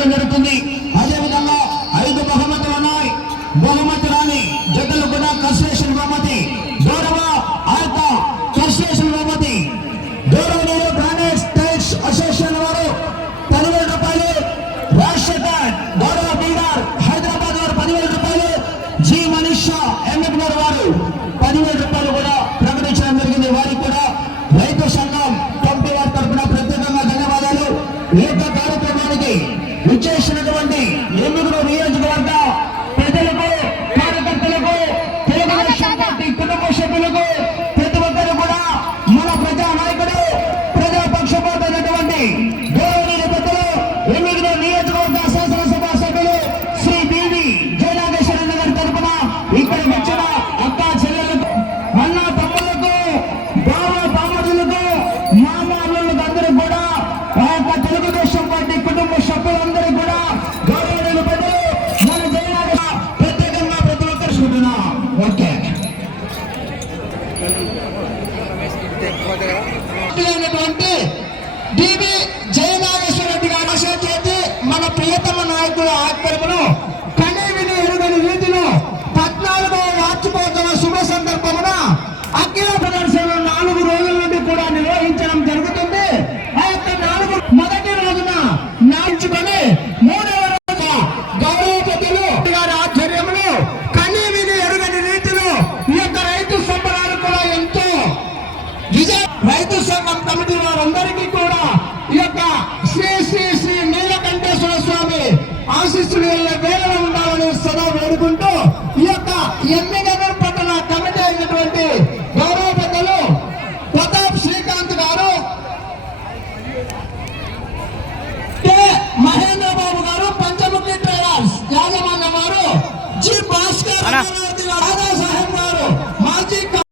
ఇవ్వడం జరుగుతుంది. అదేవిధంగా ఐదు బహుమతులు ఉన్నాయి. బహుమతి రాని జతలు కూడా కన్సలేషన్ బహుమతి. గౌరవ ఆర్త కన్సలేషన్ బహుమతి. గౌరవ గ్రానైట్ టైల్స్ అసోసియేషన్ వారు పదివేల రూపాయలు. రాజశేఖర్ గౌరవ బీహార్ హైదరాబాద్ వారు పదివేల రూపాయలు. జి మనీష్ ఎంఎంఆర్ వారు పదివేల రూపాయలు కూడా ప్రకటించడం జరిగింది. వారికి కూడా రైతు సంఘం కమిటీ వారి తరఫున ప్రత్యేకంగా ధన్యవాదాలు. ఏక యొక్క విచ్చేసినటువంటి ఎందుకు నియోజకవర్గ ప్రజలకు కార్యకర్తలకు తెలుగుదేశం పార్టీ కుటుంబ సభ్యులకు ప్రతి ఒక్కరు కూడా మన ప్రజా నాయకుడు ప్రజా పక్షపాతమైనటువంటి గౌరవనీయ పెద్దలు ఎమ్మిగురు నియోజకవర్గ శాసనసభ సభ్యులు శ్రీ బివి జయనాగేశ్వర గారి తరఫున ఇక్కడ పెద్దలందరికీ కూడా గౌరవనీయులు పెద్దలు మన జయనాథ ప్రత్యేకంగా ప్రతి ఒక్కరు చూస్తున్నాం ఓకే. డిబి జయనాగేశ్వర రెడ్డి గారి చేతి మన ప్రియతమ నాయకుల ఆత్మను రైతు సంఘం కమిటీ వారందరికీ కూడా ఈ యొక్క శ్రీ శ్రీ శ్రీ నీలకంఠేశ్వర స్వామి ఆశీస్సులు వేళ ఉండాలని సదా వేడుకుంటూ ఈ యొక్క ఎన్ని